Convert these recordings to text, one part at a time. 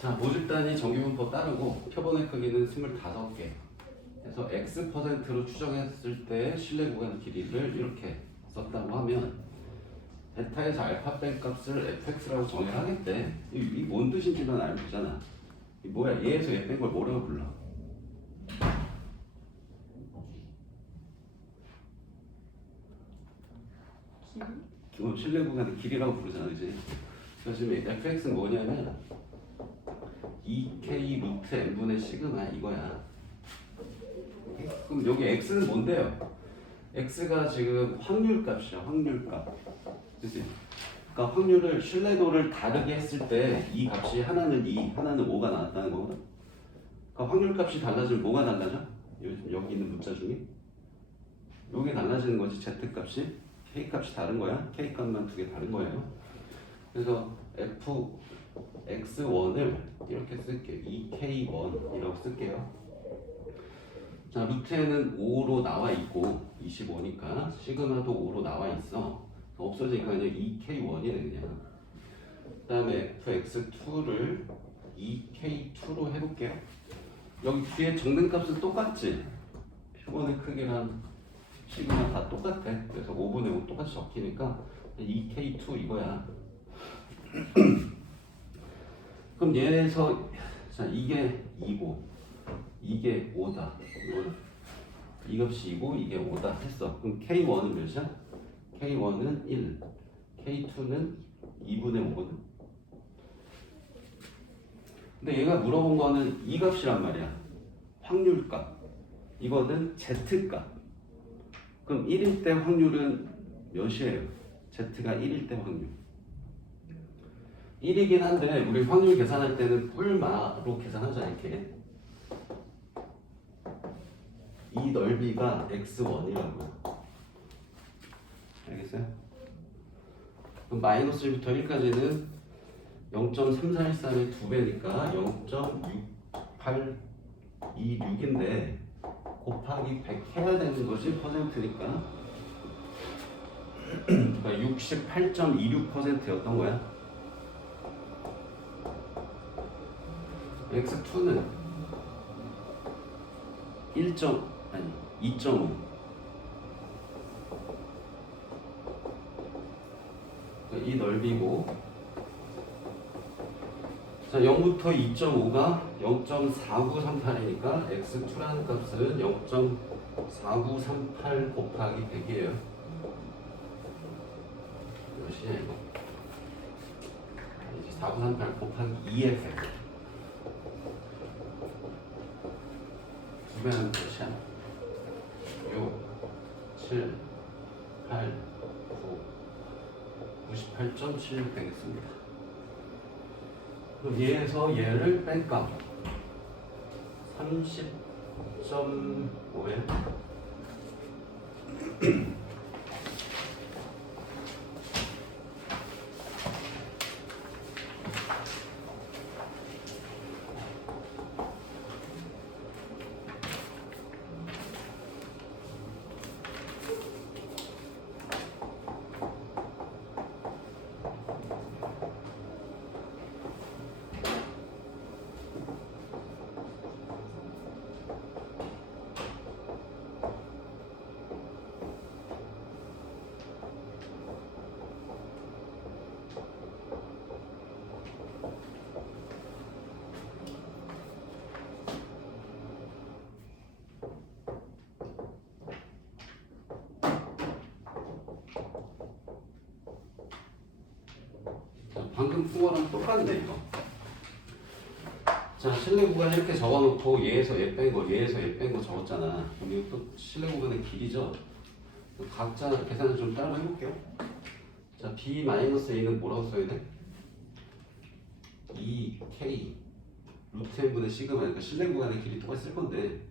자, 모집단이 정규분포 따르고 표본의 크기는 25개. 그래서 x%로 추정했을 때 실내 구간 길이를 이렇게 썼다고 하면 베타에서 알파 뺀 값을 fx라고 정의하겠대. 이, 이뭔 뜻인지만 알면 되잖아. 이 뭐야? 얘에서 얘 뺀 걸 뭐라고 불러? 그건 실내 구간의 길이라고 부르잖아, 그지? 그래서 지금 fx는 뭐냐면 2k 루트 n분의 시그마 이거야. 그럼 여기 x는 뭔데요? x가 지금 확률값이야, 확률값. 그러니까 확률을 신뢰도를 다르게 했을 때 이 값이 하나는 2, 하나는 5가 나왔다는 거거든. 그러니까 확률값이 달라지면 뭐가 달라져? 요즘 여기 있는 문자 중에 요게 달라지는 거지 z 값이 k 값이 다른 거야. k 값만 두 개 다른 거예요. 그래서 f x1을 이렇게 쓸게요. 2k1이라고 쓸게요. 자, 루트에는 5로 나와 있고 25니까 시그마도 5로 나와 있어. 없어지니까 그냥 2k1이 되냐. 그 다음에 fx2를 2k2로 해볼게요. 여기 뒤에 적는 값은 똑같지? 표본의 크기랑 시그마 다 똑같아. 그래서 5분의 5 똑같이 적히니까 2k2 이거야. 그럼 얘에서 자 이게 2고 이게 5다. 이거는 이 값이 2고 이게 5다 했어. 그럼 k1은 몇이야? k1은 1, k2는 2분의 5거든. 근데 얘가 물어본 거는 이 값이란 말이야. 확률값. 이거는 z값. 그럼 1일 때 확률은 몇이에요? z가 1일 때 확률. 1이긴 한데 우리 확률 계산할 때는 뿔마로 계산하자 이렇게. 이 넓이가 x1이라고요. 알겠어요? 그럼 마이너스 1부터 1까지는 0.3413의 2배니까 0.6826인데 곱하기 100 해야 되는 것이 퍼센트니까 그러니까 68.26%였던 거야. X2는 1. 아니 2.5 이 넓이고. 자 0부터 2.5가 0.4938이니까 x2라는 값은 0.4938 곱하기 100이에요. 몇이냐 이거 이제 4938 곱하기 2의 100 두 배는 몇이야? 6 7 8 9 98.7 되겠습니다. 그럼 얘에서 얘를 뺄까? 30.5에 자, 방금 푼거랑 똑같네 이거. 자 실내 구간 이렇게 적어놓고 얘에서 얘 뺀거 얘에서 얘 뺀 거 적었잖아. 그럼 이거 또 실내 구간의 길이죠. 각자 계산을 좀 따로 해볼게요. 자 b 마이너스 a는 뭐라고 써야 돼? 2k 루트 n분의 시그마 그러니까 실내 구간의 길이 똑같이 쓸 건데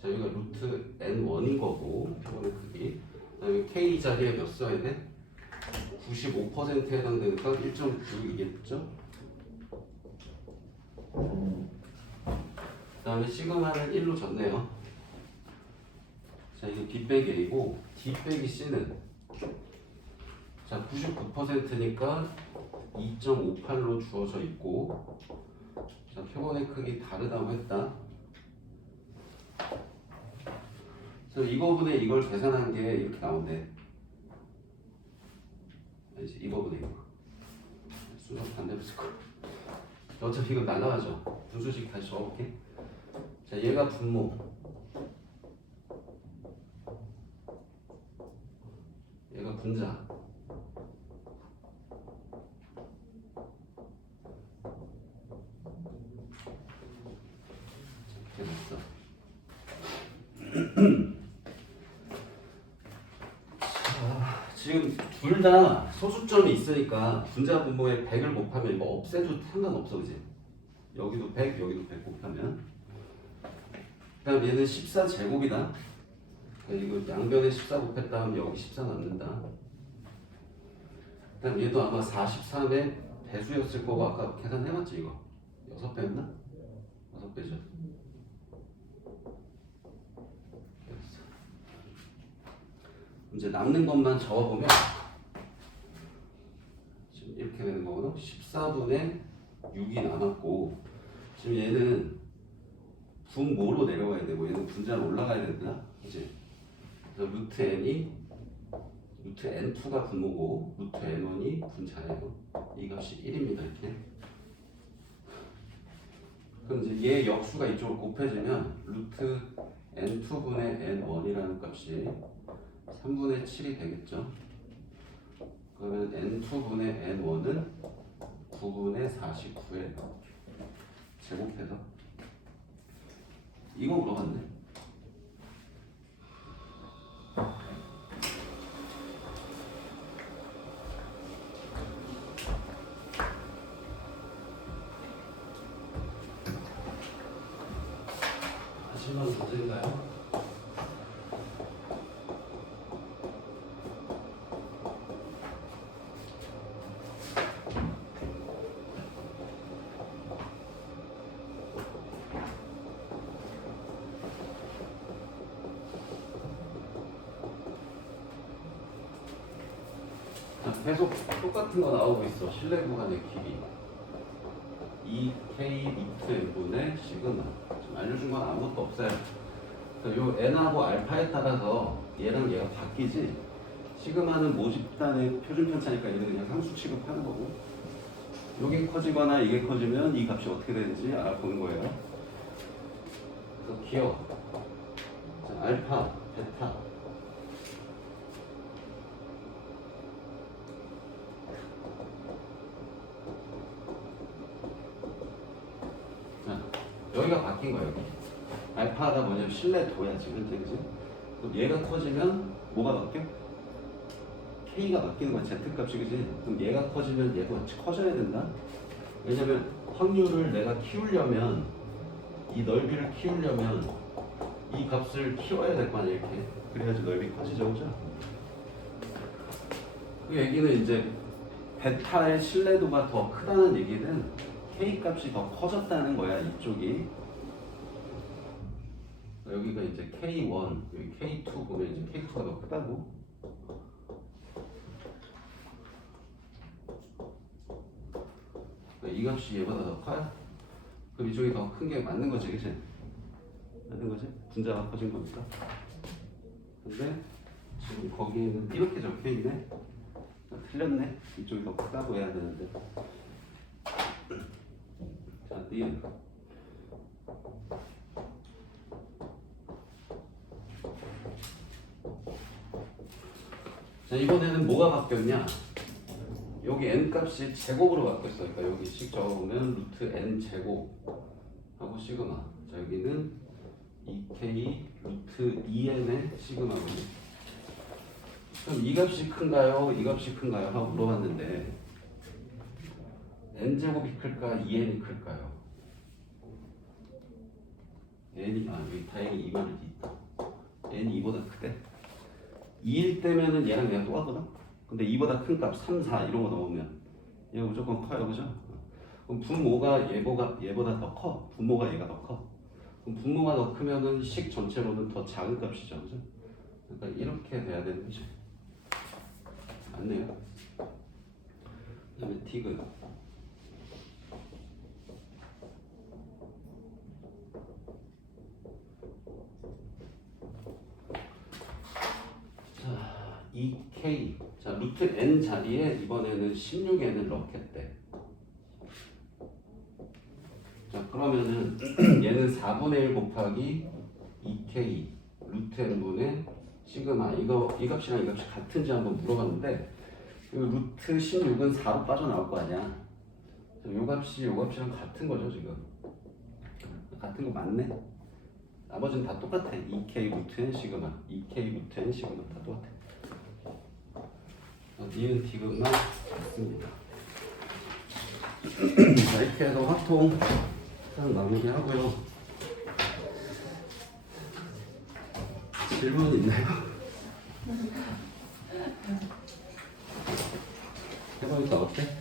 자 여기가 루트 n1인 거고 표본의 크기 그다음에 k 자리에 몇 써야 돼? 95%에 해당되니까 1.9이겠죠? 그 다음에 시그마를 1로 줬네요. 자, 이게 B 빼기 A고 D 빼기 C는 자, 99%니까 2.58로 주어져 있고 자, 자, 표본의 크기 다르다고 했다. 그래서 이거분에 이걸 계산한 게 이렇게 나온대. 이제 이거분에 이거. 순서 반대로 쓸 거야. 어차피 이거 날라가죠. 분수식 다시 적어볼게. 자, 얘가 분모. 얘가 분자. 이렇게 됐어. 자, 지금 둘 다 소수점이 있으니까 분자 분모에 100을 곱하면 이거 없애도 상관없어 그지? 여기도 100 여기도 100 곱하면. 그다음 얘는 14 제곱이다. 이거 양변에 14 곱했다 하면 여기 14 남는다. 그다음 얘도 아마 43의 배수였을 거고 아까 계산해봤지 이거? 6배였나? 6배죠. 이제 남는 것만 적어보면 지금 이렇게 되는 거거든 14분의 6이 남았고 지금 얘는 분모로 내려가야 되고 얘는 분자로 올라가야 된다 그치? 그래서 루트 n이 루트 n2가 분모고 루트 n1이 분자예요 이 값이 1입니다 이렇게 그럼 이제 얘 역수가 이쪽으로 곱해지면 루트 n2분의 n1이라는 값이 3분의 7이 되겠죠. 그러면 n2분의 n1은 9분의 49에 제곱해서 이거 물어봤네. 마지막 문제인가요? 자, 계속 똑같은 거 나오고 있어. 실내 구간의 길이. 2K 루트 n분의 시그마. 지금 알려준 건 아무것도 없어요. 그래서 요 n하고 알파에 따라서 얘랑 얘가 바뀌지. 시그마는 모집단의 표준 편차니까 얘는 그냥 상수 취급하는 거고. 요게 커지거나 이게 커지면 이 값이 어떻게 되는지 알아보는 거예요. 그래서 기억. 자, 알파, 베타. 자, 여기가 바뀐 거예요. 알파가 뭐냐면 실내도야 지금 현재? 그럼 얘가 커지면 뭐가 바뀌어? K가 바뀌는 거야 Z 값이 그지? 그럼 얘가 커지면 같이 커져야 된다. 왜냐면 확률을 내가 키우려면 이 넓이를 키우려면 이 값을 키워야 될 거 아니야 이렇게. 그래야지 넓이 커지죠, 그죠? 그 얘기는 이제 베타의 신뢰도가 더 크다는 얘기는 K 값이 더 커졌다는 거야 이쪽이 여기가 이제 K1 여기 K2 보면 이제 K2가 더 크다고 이 값이 얘보다 더 커요? 그럼 이쪽이 더 큰 게 맞는 거지 그치? 맞는 거지? 분자가 커진 거니까 근데 지금 거기에는 이렇게 적혀 있네 아, 틀렸네 이쪽이 더 크다고 해야 되는데 자, 니은. 자, 이번에는 뭐가 바뀌었냐? 여기 n 값이 제곱으로 바뀌었어. 그러니까 여기 식 적어보면 루트 n 제곱 하고 시그마. 자, 여기는 2k 루트 2n의 시그마거든요. 그럼 이 값이 큰가요? 이 값이 큰가요? 하고 물어봤는데 n제곱이 클까? 2n이 클까요? N이 아 여기 다행히 2만이 있다 n이 2보다 크대 2일 때면은 얘랑 얘가 똑같거든? 근데 2보다 큰 값 3, 4 이런 거 넣으면 얘가 무조건 커요 그죠? 그럼 분모가 얘보다, 얘보다 더 커. 분모가 얘가 더 커. 그럼 분모가 더 크면은 식 전체로는 더 작은 값이죠 그죠? 그러니까 이렇게 돼야 되는 거죠 맞네요 그 다음에 디귿 2k. 자, 루트 n 자리에 이번에는 16n을 넣겠대. 자, 그러면은 얘는 4분의 1 곱하기 2k 루트 n분의 시그마 이거 이 값이랑 이 값이 같은지 한번 물어봤는데 이 루트 16은 4로 빠져나올 거 아니야. 이 값이 이 값이랑 같은 거죠 지금. 같은 거 맞네. 나머지는 다 똑같아. 2k 루트 n 시그마, 2k 루트 n 시그마 다 똑같아. 어, 니은 디귿만 같습니다. 자 이렇게 해서 화통 일단 마무리하고요. 질문 있나요? 해보니까 어때?